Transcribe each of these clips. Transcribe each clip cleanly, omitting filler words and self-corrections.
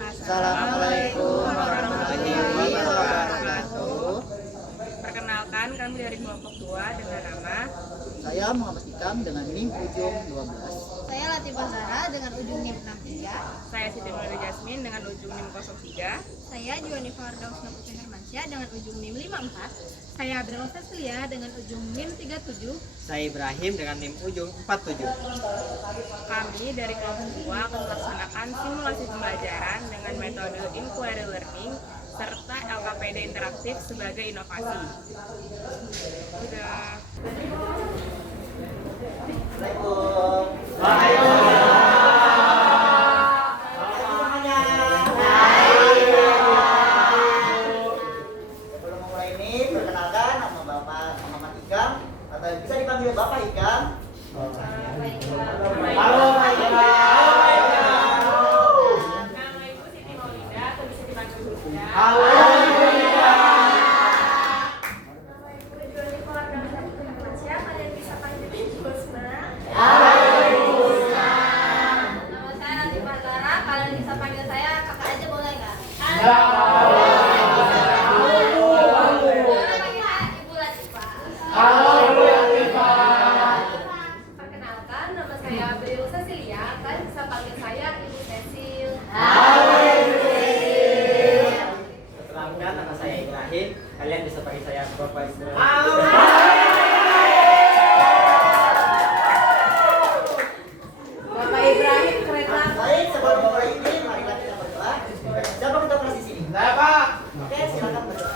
Assalamualaikum warahmatullahi wabarakatuh. Perkenalkan, kami dari kelompok 2 dengan nama Saya Muhammad Ikam dengan NIM ujung 12. Saya Latifah Zahra dengan ujung NIM 63. saya Siti Nurul Jasmine dengan ujung NIM 03. Saya Juwani Fardaus Putri Hermansyah dengan ujung NIM 54. Saya Abdul Cecilia dengan ujung NIM 37. Saya Ibrahim dengan NIM ujung 47. Kami dari kelompok 2 akan melaksanakan simulasi pembelajaran dengan metode inquiry learning serta LKPD interaktif sebagai inovasi. Udah. Sebelum memulai ini, perkenalkan nama Bapak Muhammad Ikam atau bisa dipanggil Bapak Ikam. Halo Pak Ikam. Nama Ibu Siti Maulida atau bisa dipanggil Bu Ida. Halo. Kalian bisa panggil Ibu Usna. Halo. Nama saya Latifah Zahra. Kalian bisa panggil saya kakak aja boleh nggak? Boleh panggil saya Ibu Latifah. Perkenalkan, nama saya Abdul Cecilia. Kalian bisa panggil saya Ibu Cecil. Perkenalkan, nama saya Ibrahim. Kalian bisa panggil saya Bapak Isra. Bapak Ibrahim keren banget. Baik, sebelum memulai ini, mari kita berdoa. Siapa kita kelas di sini? Saya Pak. Oke, silakan berdoa.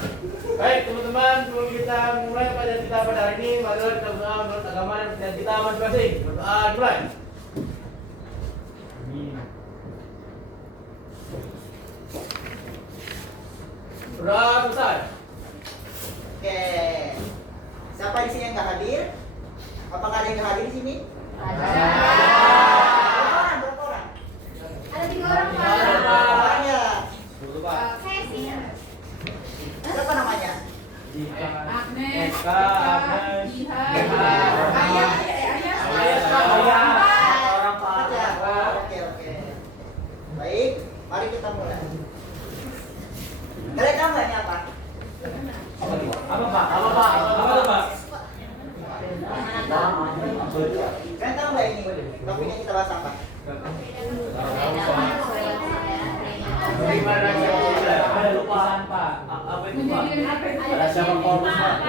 Baik teman-teman, sebelum kita mulai pelajaran kita pada hari ini, mari kita berdoa menurut agama dan pelajaran kita masing-masing. Berdoa dimulai. Berdoa selesai. Oke. Siapa di sini yang nggak hadir? Apakah ada yang nggak hadir di sini? Berapa orang? Ada 3 orang Pak. Banyak. Dulu Pak. Saya sih. Siapa namanya? Agnes. Orang Pak. Oke. Baik, mari kita mulai. Kalian tahu nggak ini apa? Apa Pak? Apa Pak? Kalian tahu nggak ini? Topik yang kita bahas apa? Ada lupaan Pak. Apa itu Pak? Ada siapa korban Pak?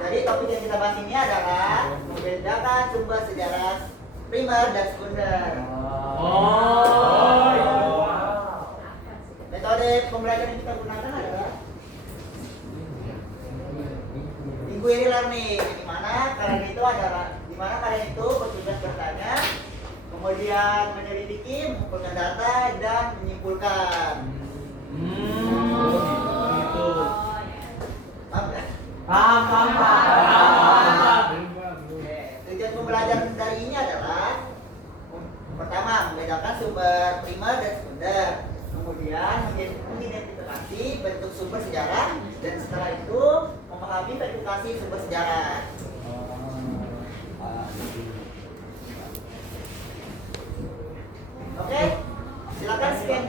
Jadi topik yang kita bahas ini adalah membedakan sumber sejarah primer dan sekunder. Metode pembelajaran yang kita gunakan adalah inquiry learning, di mana kalian itu bertugas bertanya, kemudian menyelidiki, mengumpulkan data dan menyimpulkan. Paham ya? Paham. Oke, tujuan pembelajaran dari ini adalah pertama, membedakan sumber primer dan sekunder, kemudian mengidentifikasi bentuk sumber sejarah, dan setelah itu memahami verifikasi sumber sejarah. Oke, silakan scan.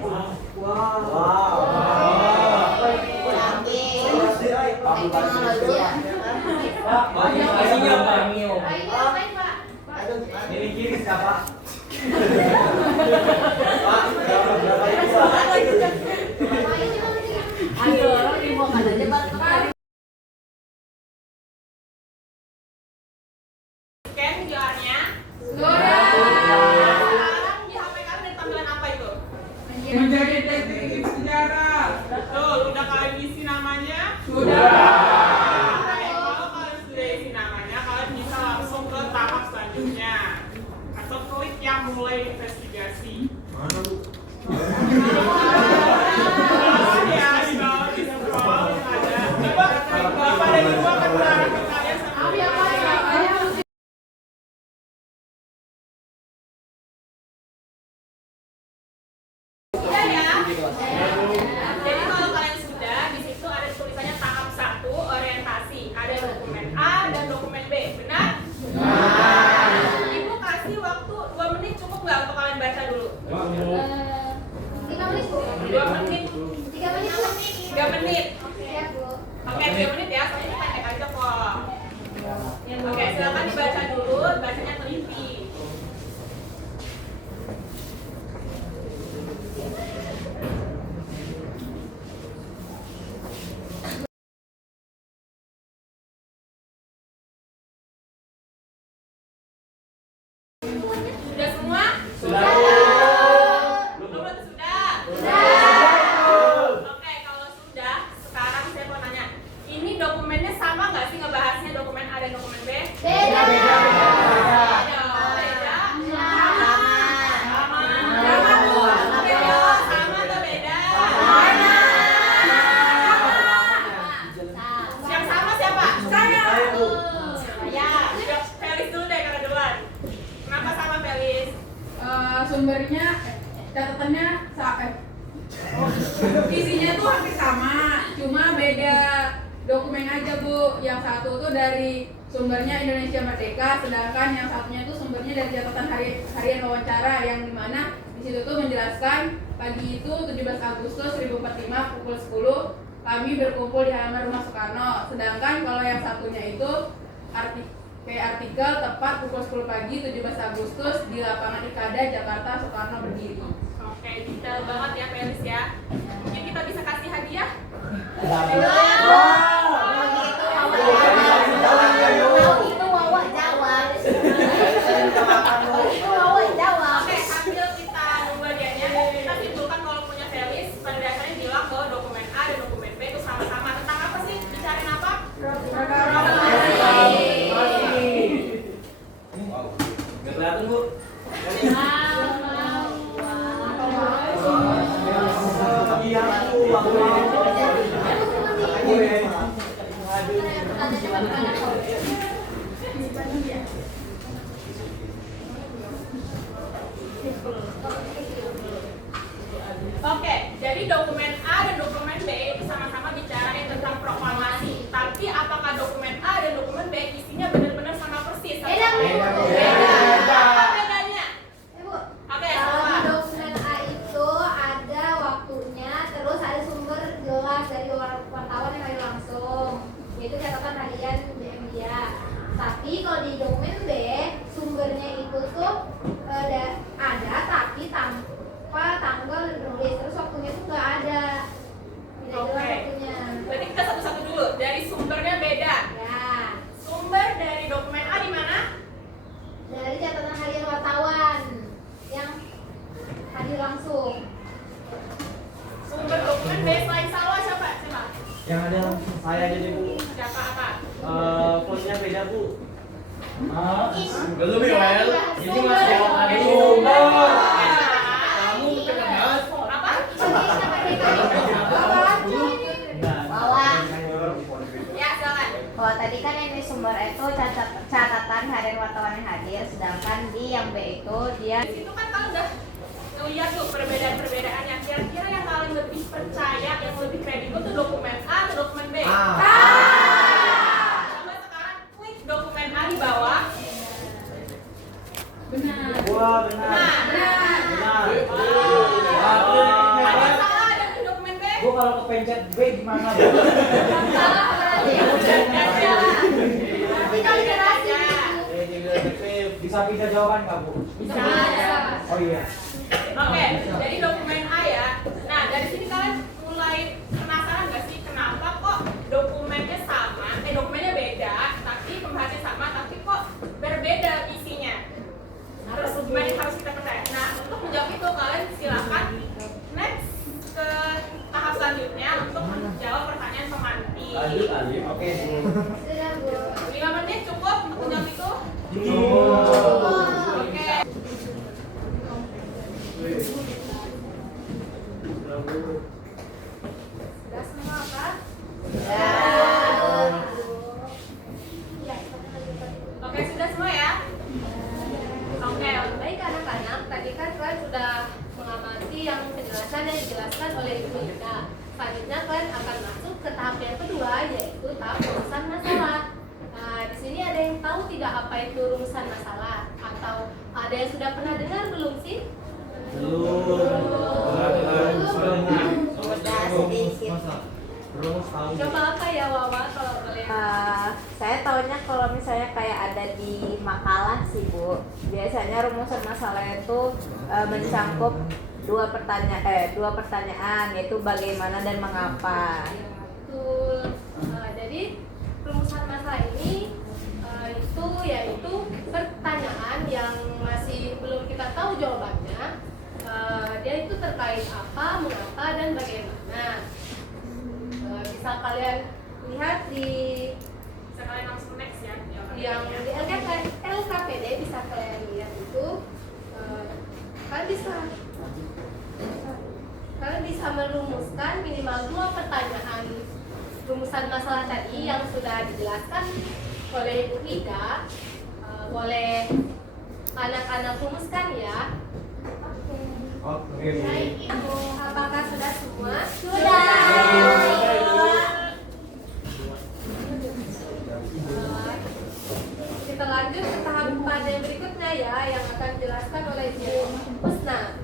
Aduh, gimana? Ini kiri siapa? Scan QR-nya. Sekarang di HP kalian ada tampilan apa itu? Menjadi detektif sejarah. Betul, udah kalian isi namanya? Sudah. Oke, kalau kalian sudah isi namanya, kalian bisa langsung ke tahap selanjutnya atau klik yang mulai investigasi. Ya, di bawah di scroll ada. Coba Bapak dan Ibu akan mengarahkan kalian sampai Udah ya. Jadi kalau kalian sudah, di situ ada tulisannya tahap 1 orientasi. Ada dokumen A dan dokumen B, benar? Ibu kasih waktu 2 menit cukup nggak untuk kalian baca dulu? 2 menit. 3 menit. Oke, 3 menit ya, soalnya ini pendek aja kok. Oke, silakan dibaca dulu, bacanya teliti. Sudah semua? Sudah. Belum atau sudah? Oke, kalau sudah, sekarang saya mau nanya. Ini dokumennya sama nggak sih ngebahasnya dokumen A dan dokumen B? Beda. Beda. Sama atau beda? Yang sama siapa? Saya. Ya, Felis dulu deh karena duluan. Kenapa sama Felis? Sumbernya catatannya isinya tuh hampir sama, cuma beda dokumen aja Bu. Yang satu tuh dari sumbernya Indonesia Merdeka, sedangkan yang satunya tuh sumbernya dari catatan harian wawancara, yang dimana di situ tuh menjelaskan pagi itu 17 Agustus 1045 pukul 10 kami berkumpul di halaman rumah Soekarno. Sedangkan kalau yang satunya itu artikel tepat pukul 10 pagi 17 Agustus di lapangan Ikada Jakarta Soekarno berdiri. Oke, detail banget ya Felis ya. Mungkin kita bisa kasih hadiah? Oke, sambil kita nunggu hadiahnya, kita simpulkan kalau punya Felis pada dasarnya bilang bahwa dokumen A dan dokumen B itu sama-sama. Tentang apa sih? Bicarain apa? Nggak kelihatan Bu. Oke, jadi dokumen A dan dokumen B itu sama-sama bicarain tentang proklamasi. Tapi apakah dokumen A dan dokumen B isinya benar-benar sama persis? Beda. Apa bedanya? Oke, Kalau di coba. dokumen A itu ada waktunya, terus ada sumber jelas dari wartawan yang ada langsung, yaitu catatan harian media. Tapi kalau di dokumen B, sumbernya itu tuh ada tapi tanpa tanggal dan penulis, terus waktunya tuh nggak ada, tidak jelas Oke. waktunya. Berarti kita satu-satu dulu. Dari sumbernya beda. Ya, Sumber dari dokumen A di mana? dari catatan harian wartawan yang hadir langsung. Sumber dokumen B selain Salwa siapa? Siapa? Yang ada langsung saya jadi Bu. Siapa apa? Fontnya beda Bu. Belum ya, Wel. Ini masih ada Sumber. Kamu cepet banget. Apa? Bawah. Ya, silakan. Oh, tadi kan ini sumber itu catatan harian wartawan yang hadir, sedangkan di yang B itu dia Di situ kan kalian udah lihat tuh perbedaan-perbedaannya. Kira-kira yang kalian lebih percaya, yang lebih kredibel tuh dokumen A atau dokumen B? Coba sekarang klik dokumen A di bawah. Benar. Wah, benar. Benar. Benar. Ada yang salah dengan dokumen B? Bu kalau kepencet B gimana Bu? Salah berarti. Nanti kalau jelasin. Bisa pindah jawaban nggak Bu? Bisa. Oh iya. Oke, jadi dokumen A ya. Nah, dari sini kalian mulai penasaran nggak sih kenapa kok dokumennya sama, dokumennya beda, tapi pembahasannya sama, tapi kok berbeda isinya? Terus gimana yang harus kita percaya? Nah, untuk menjawab itu kalian silakan next ke tahap selanjutnya untuk menjawab pertanyaan pemantik. Lanjut, lanjut. Oke. Sudah, Bu. 5 menit cukup untuk menjawab itu? Oke. Sudah semua apa? Oke, sudah semua ya? Oke, Baik anak-anak, tadi kan kalian sudah mengamati yang penjelasan yang dijelaskan oleh Ibu Ida. Selanjutnya kalian akan masuk ke tahap yang kedua, yaitu tahap rumusan masalah. Nah, di sini ada yang tahu tidak apa itu rumusan masalah? Atau ada yang sudah pernah dengar belum sih? Belum. Rumus tahu. Coba apa ya Wawa kalau boleh? Saya tahunya kalau misalnya kayak ada di makalah sih Bu. Biasanya rumusan masalah itu mencangkup dua pertanyaan yaitu bagaimana dan mengapa. Betul. Jadi rumusan masalah ini itu yaitu pertanyaan yang masih belum kita tahu jawabannya. Dia itu terkait apa, mengapa, dan bagaimana. Bisa kalian lihat di Bisa kalian langsung next ya. yang di LKPD bisa kalian lihat itu. Kalian bisa merumuskan minimal 2 pertanyaan rumusan masalah tadi yang sudah dijelaskan oleh Ibu Ida. Boleh anak-anak rumuskan ya. Oke. Baik Ibu, apakah sudah semua? Kita lanjut ke tahapan yang berikutnya ya, yang akan dijelaskan oleh Ibu Husna.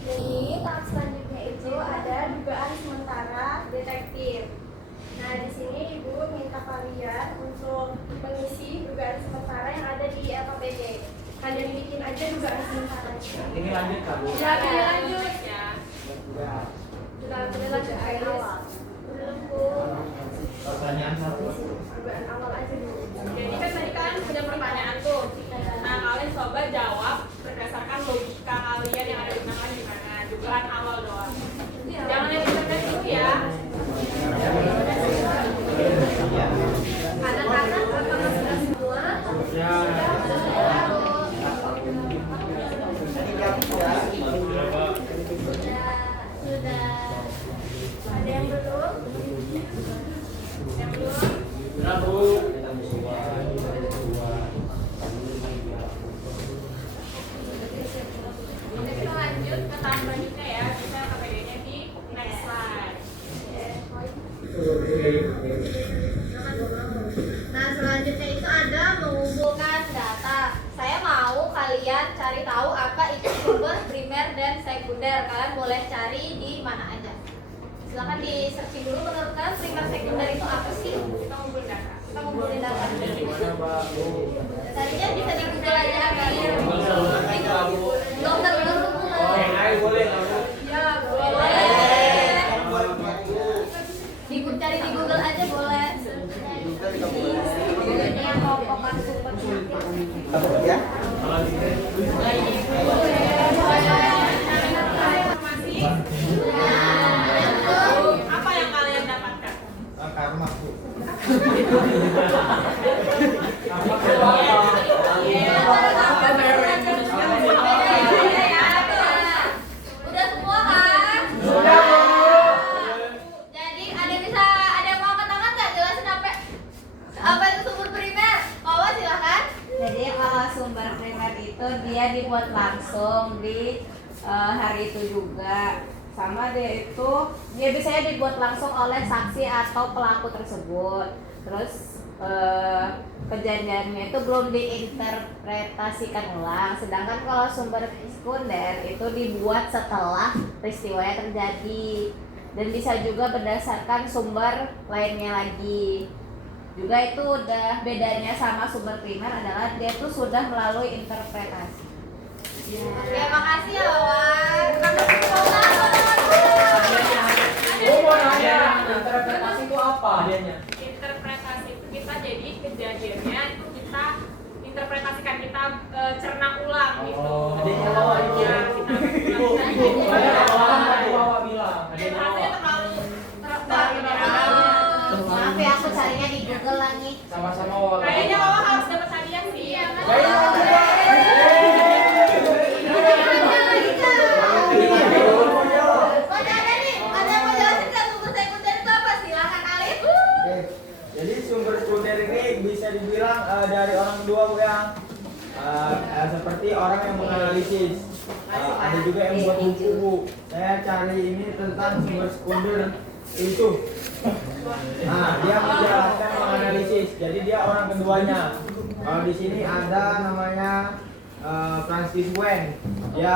Jadi tahap selanjutnya itu ada dugaan sementara detektif. Nah di sini ibu minta kalian untuk mengisi dugaan sementara yang ada di LKPD. Kalian bikin aja dugaan sementara. Ini lanjut Kak Bu. Ya, kita lanjut. Ya. Sudah boleh lanjut guys. Belum bu. Pertanyaan 1. Dugaan awal aja dulu. Jadi kan tadi kalian punya pertanyaan tuh. Nah kalian coba jawab berdasarkan logika kalian yang ada di belakang gimana. Dugaan awal doang. Jangan yang internet dulu ya. Anak-anak apakah sudah semua? Ya. Tadi jawab sudah. Sudah. Ada yang belum? Yang belum. Sudah Bu. Kita lanjut ke tahap selanjutnya ya. Kita KPD-nya di next slide. Nah selanjutnya itu ada mengumpulkan data. Saya mau kalian cari tahu apa itu sumber primer dan sekunder. Kalian boleh cari di mana aja. Silakan di searching dulu menurut kalian primer sekunder itu apa sih? Kita ngumpulin data. Kita ngumpulin data. Gimana Pak Bu? Tadinya bisa di Google aja kalian. Dokter dulu. AI boleh Kak Bu? Ya, boleh. Cari di Google aja boleh. Ini yang pokok sumber. Ya. Informasi. Apa yang kalian dapatkan? Karma Bu. Udah semua kan? Sudah Bu. Jadi ada yang mau angkat tangan nggak jelasin apa itu sumber primer? Wawa silakan. Jadi kalau sumber primer itu dia dibuat langsung di hari itu juga. Sama dia itu dia biasanya dibuat langsung oleh saksi atau pelaku tersebut. Terus kejadiannya itu belum diinterpretasikan ulang. Sedangkan kalau sumber sekunder itu dibuat setelah peristiwanya terjadi dan bisa juga berdasarkan sumber lainnya lagi. Juga itu udah bedanya sama sumber primer adalah dia itu sudah melalui interpretasi. Oke, makasih ya Wawan. Mau nanya, interpretasi itu apa? Adanya. Interpretasi itu kita jadi kejadiannya itu kita interpretasikan, kita cerna ulang gitu. Oh, adanya Wawa itu. Ya, Ibu, ada Wawa bilang. dan hasilnya terlalu Maaf ya aku carinya di Google lagi. Sama-sama Wawa. kayaknya Wawa harus dapat hadiah sih. Ada yang mau jelasin nggak sumber sekunder itu apa? Silakan Alif. Oke, jadi sumber sekunder ini bisa dibilang dari orang kedua Bu yang seperti orang yang menganalisis. Ada juga yang buat buku Bu. Saya cari ini tentang sumber sekunder itu. Nah, dia menjelaskan menganalisis. Jadi dia orang keduanya. Kalau di sini ada namanya Francis Wen. Dia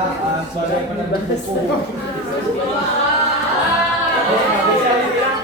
sebagai penerbit buku. Bisa dibilang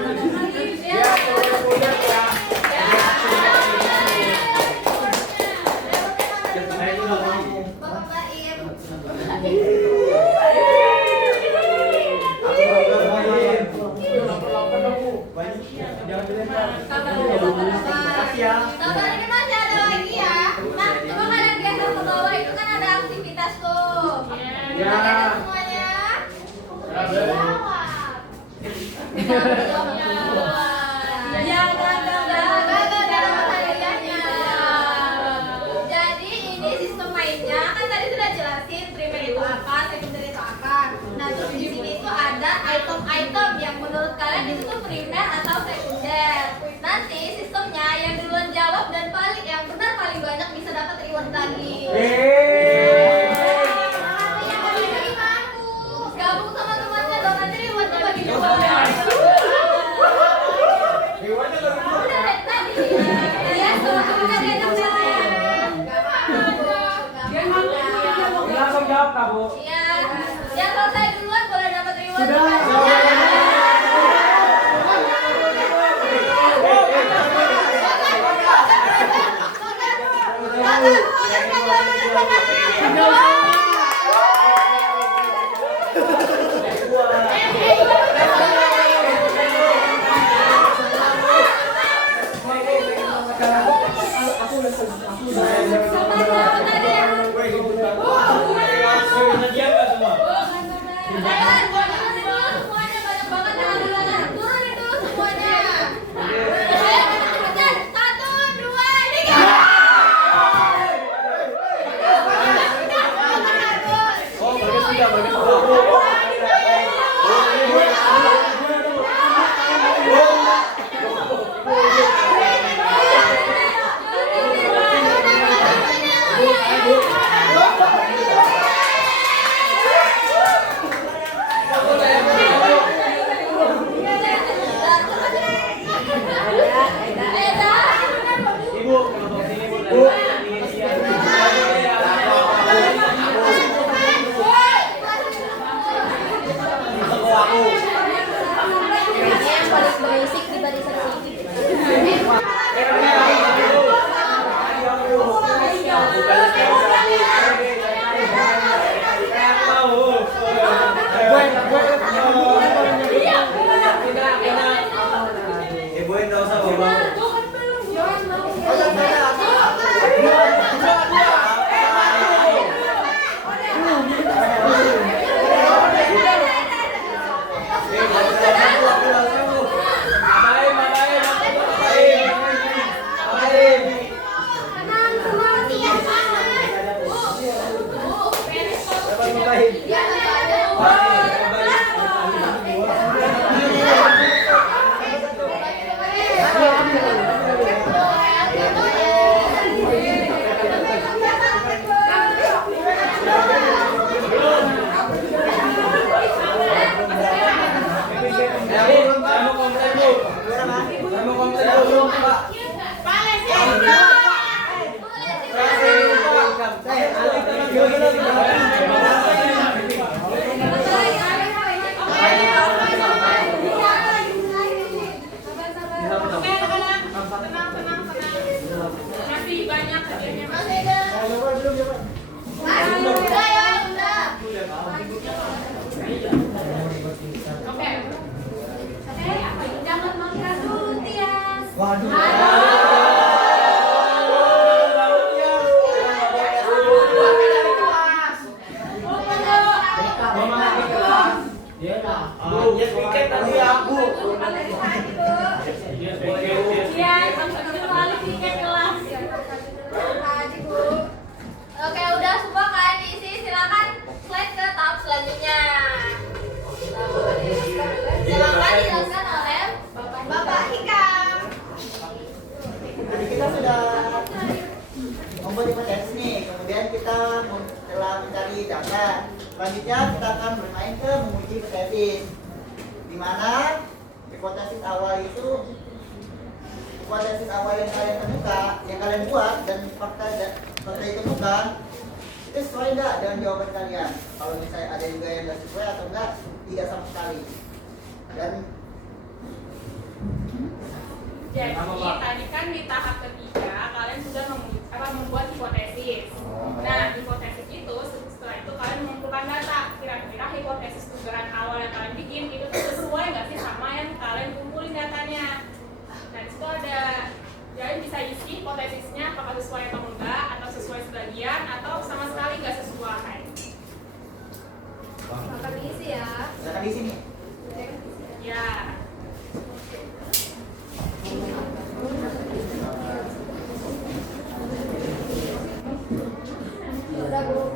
semuanya banyak banget yang turunin dulu semuanya. Ayo, 1, 2, 3. Oh, mereka sudah. Ibu, kalau sini Bu. Yang paling basic di barisan sini. Ibu yang tahu sama Bang. Oke anak-anak, tenang. Masih banyak hadiahnya. Oke. Jangan makan dulu, Tias. Dia tiket tadi aku. Iya, kembali tiket kelas. Oke, udah semua kan diisi. Silakan slide ke tahap selanjutnya. Silakan dijelaskan oleh Bapak Hikam. Tadi kita sudah membuat hipotesis nih, kemudian kita telah mencari data. Selanjutnya kita akan bermain ke menguji hipotesis, di mana hipotesis awal yang kalian temukan, yang kalian buat dan fakta ditemukan itu sesuai enggak dengan jawaban kalian. Kalau misalnya ada juga yang tidak sesuai atau enggak, tidak sama sekali. Dan Jadi tadi kan di tahap ketiga kalian sudah membuat hipotesis. Nah, hipotesis itu setelah itu kalian mengumpulkan data. Kira-kira hipotesis tujuan awal yang kalian bikin itu tuh sesuai nggak sih sama yang kalian kumpulin datanya. Nah, disitu ada, jadi bisa isi hipotesisnya apakah sesuai atau enggak, atau sesuai sebagian, atau sama sekali nggak sesuai. Akan diisi ya. silakan di sini. Ya. Udah, Bu.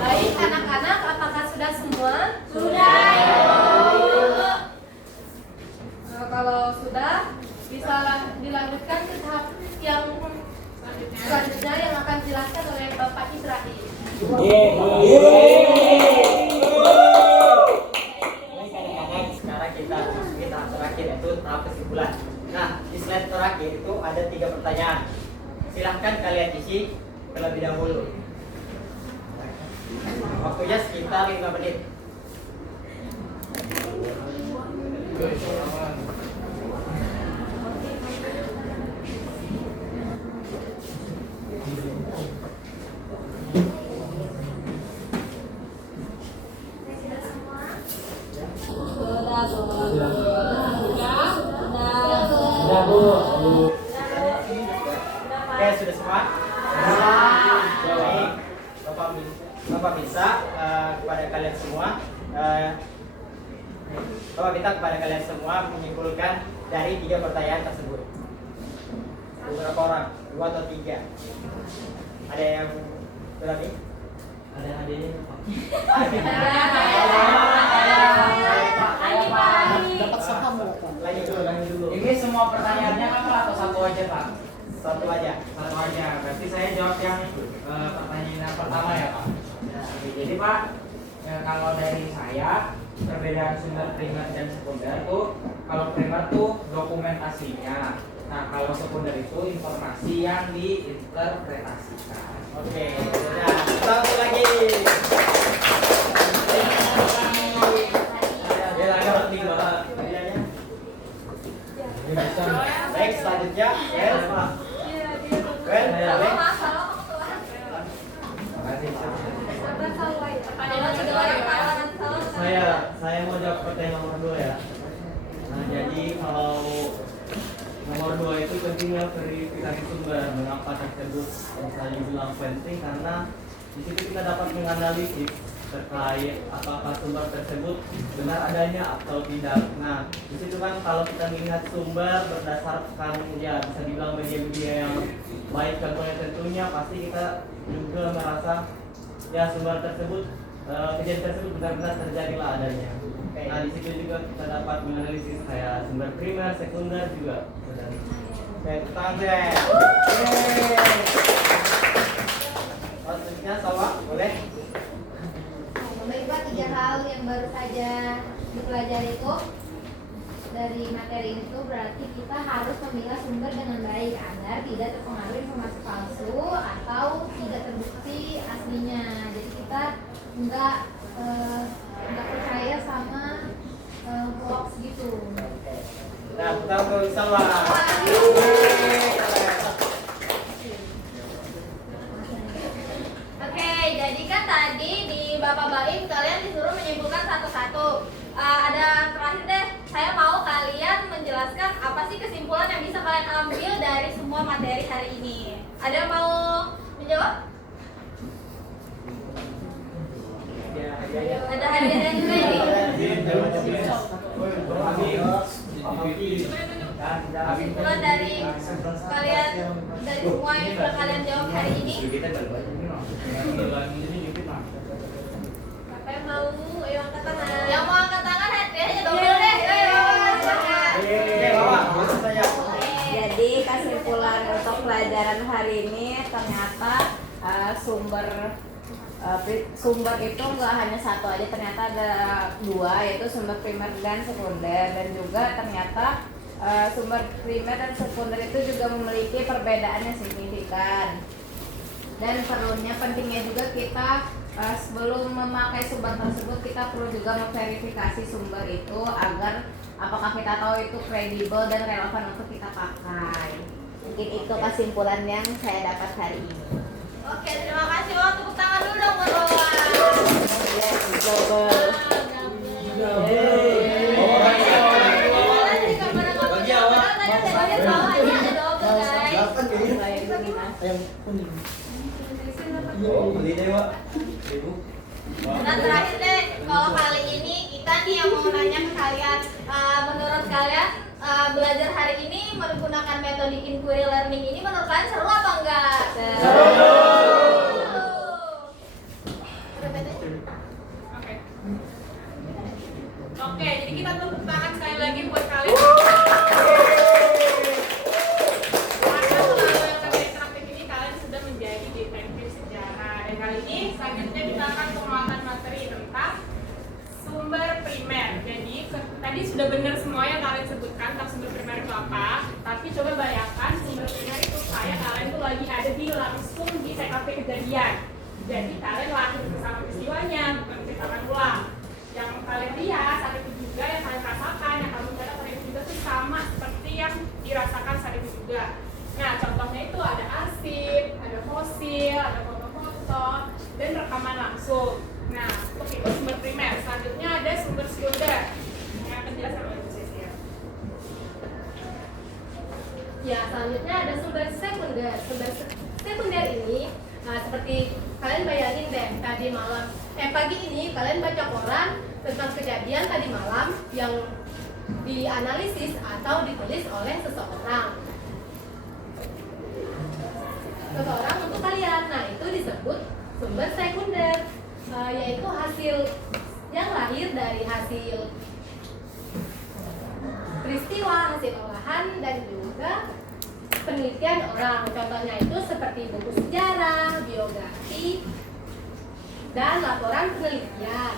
Baik, anak-anak, apakah sudah semua? Nah, kalau sudah, bisa dilanjutkan ke tahap yang selanjutnya yang akan dijelaskan oleh Bapak Ibrahim. Sekarang kita masuki tahap terakhir, yaitu tahap kesimpulan. Nah, di slide terakhir itu ada 3 pertanyaan. Silahkan kalian isi terlebih dahulu. Waktunya sekitar 5 menit. Oke, sudah semua? kalian semua. Coba minta kepada kalian semua menyimpulkan dari 3 pertanyaan tersebut. Beberapa orang, 2 atau 3. Ada yang berani? Ada adanya Pak. Dapat saham Lanjut dulu. Ini semua pertanyaannya kan Pak atau satu aja Pak? Satu aja. Satu aja. Berarti saya jawab yang pertanyaan yang pertama ya Pak. Jadi Pak, kalau dari saya perbedaan sumber primer dan sekunder tuh, kalau primer tuh dokumentasinya. Nah, kalau sekunder itu informasi yang diinterpretasikan. Oke, nah, satu lagi. Ya, ada 5. Baik, selanjutnya, Well, Pak. Well, baik. Saya mau jawab pertanyaan nomor 2 ya. Nah, jadi kalau nomor 2 itu pentingnya verifikasi sumber. Mengapa tersebut saya bilang penting? Karena di situ kita dapat menganalisis terkait apakah sumber tersebut benar adanya atau tidak. Nah, di situ kan kalau kita melihat sumber berdasarkan ya bisa dibilang media-media yang baik, contohnya tentunya pasti kita juga merasa ya sumber tersebut kejadian tersebut benar-benar terjadilah adanya. Nah, di situ juga kita dapat menganalisis kayak sumber primer, sekunder juga. Oke, tangan deh. Selanjutnya, Salwa, boleh? Baik Pak, 3 hal yang baru saja dipelajari itu dari materi itu berarti kita harus memilah sumber dengan baik agar tidak terpengaruh informasi palsu atau tidak terbukti aslinya. Jadi kita nggak percaya sama hoax gitu. Nah, kita ke Salwa. Oke, jadi kan tadi di Bapak Baim kalian disuruh menyimpulkan satu-satu. Ada terakhir deh, saya mau kalian menjelaskan apa sih kesimpulan yang bisa kalian ambil dari semua materi hari ini. Ada yang mau menjawab? Ada hadiahnya juga ini. Kesimpulan dari kalian, dari semua yang sudah kalian jawab hari ini. Siapa yang mau? Ayo angkat tangan. Yang mau angkat tangan hadiahnya double deh. Jadi kesimpulan untuk pelajaran hari ini ternyata sumber itu nggak hanya satu aja, ternyata ada 2, yaitu sumber primer dan sekunder, dan juga ternyata sumber primer dan sekunder itu juga memiliki perbedaan yang signifikan. Dan pentingnya juga kita sebelum memakai sumber tersebut kita perlu juga memverifikasi sumber itu agar apakah kita tahu itu kredibel dan relevan untuk kita pakai. Mungkin itu kesimpulan yang saya dapat hari ini. Oke, terima kasih. Oh, tepuk tangan dulu dong buat Rowan. Nah, terakhir deh, kalau kali ini kita nih yang mau nanya ke kalian, menurut kalian belajar hari ini menggunakan metode inquiry learning ini menurut kalian seru apa enggak? Seru. Oke, jadi kita tepuk tangan sekali lagi buat kalian. Karena melalui materi interaktif ini kalian sudah menjadi detektif sejarah. Dan kali ini selanjutnya kita akan penguatan materi tentang sumber primer. Jadi tadi sudah benar semua yang kalian sebutkan tentang sumber primer itu apa. Tapi coba bayangkan sumber primer itu kayak kalian tuh lagi ada di langsung di TKP kejadian. Jadi kalian lahir bersama peristiwanya, bukan menceritakan ulang. Yang kalian lihat saat itu juga, yang kalian rasakan, yang kalian catat saat itu juga tuh sama seperti yang dirasakan saat itu juga. Nah, contohnya itu ada arsip, ada fosil, ada foto-foto, dan rekaman langsung. Nah, untuk itu sumber primer. Selanjutnya ada sumber sekunder. Yang akan dijelaskan oleh Bu Cecilia. Ya, selanjutnya ada sumber sekunder. Sumber sekunder ini, seperti kalian bayangin deh tadi malam. Pagi ini kalian baca koran tentang kejadian tadi malam yang dianalisis atau ditulis oleh seseorang untuk kalian. Nah, itu disebut sumber sekunder, yaitu hasil yang lahir dari hasil peristiwa, hasil olahan, dan juga penelitian orang. Contohnya itu seperti buku sejarah, biografi, dan laporan penelitian.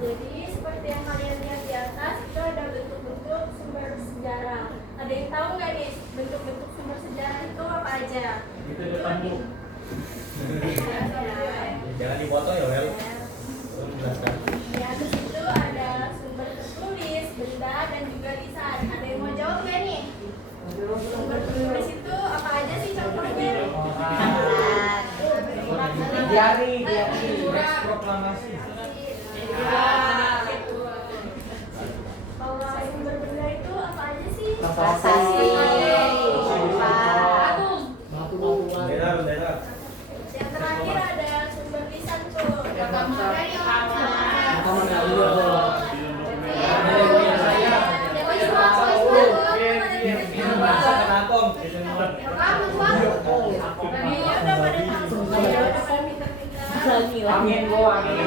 Jadi seperti yang kalian lihat di atas itu ada bentuk-bentuk sumber sejarah. Ada yang tahu nggak nih bentuk-bentuk sumber sejarah itu apa aja? Itu depan Bu. Jangan dipoto ya, Wel. Di atas itu ada sumber tertulis, benda, dan juga lisan. Ada yang mau jawab nggak nih? Sumber tertulis itu apa aja sih contohnya? Diari, proklamasi. Kalau sumber benda itu apa aja sih? Prasasti. Bendera. Yang terakhir ada sumber lisan tuh. Angin Bu, angin.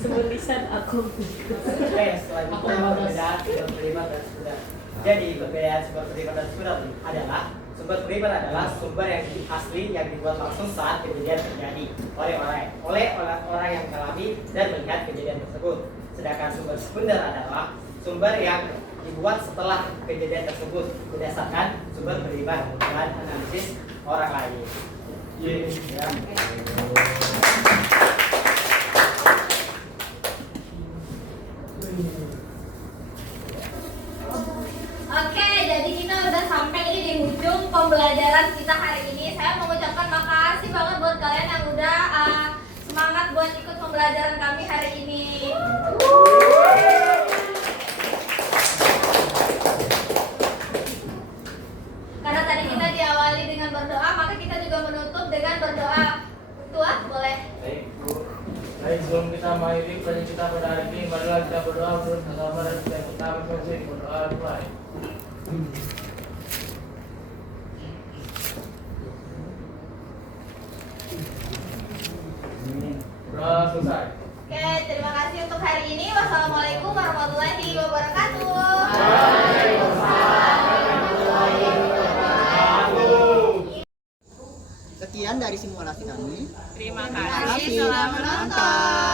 Sumber lisan aku. Oke, selanjutnya perbedaan sumber primer dan sekunder. Jadi perbedaan sumber primer dan sekunder adalah sumber primer adalah sumber yang asli yang dibuat langsung saat kejadian terjadi oleh orang yang mengalami dan melihat kejadian tersebut. Sedangkan sumber sekunder adalah sumber yang dibuat setelah kejadian tersebut berdasarkan sumber primer dan analisis orang lain. Ya. Oke, jadi kita udah sampai nih di ujung pembelajaran kita hari ini. Saya mengucapkan makasih banget buat kalian yang udah semangat buat ikut pembelajaran kami hari ini. Karena tadi kita diawali dengan berdoa, maka kita juga menutup dengan berdoa. Tua, boleh? Baik Bu. Baik, sebelum kita mengakhiri pelajaran kita pada hari ini, marilah kita berdoa menurut agama dan budaya kita masing-masing. Berdoa mulai. Berdoa selesai. Oke, terima kasih untuk hari ini. Wassalamualaikum warahmatullahi wabarakatuh. Sekian dari simulasi kami. Terima Terima kasih kasih telah telah menonton.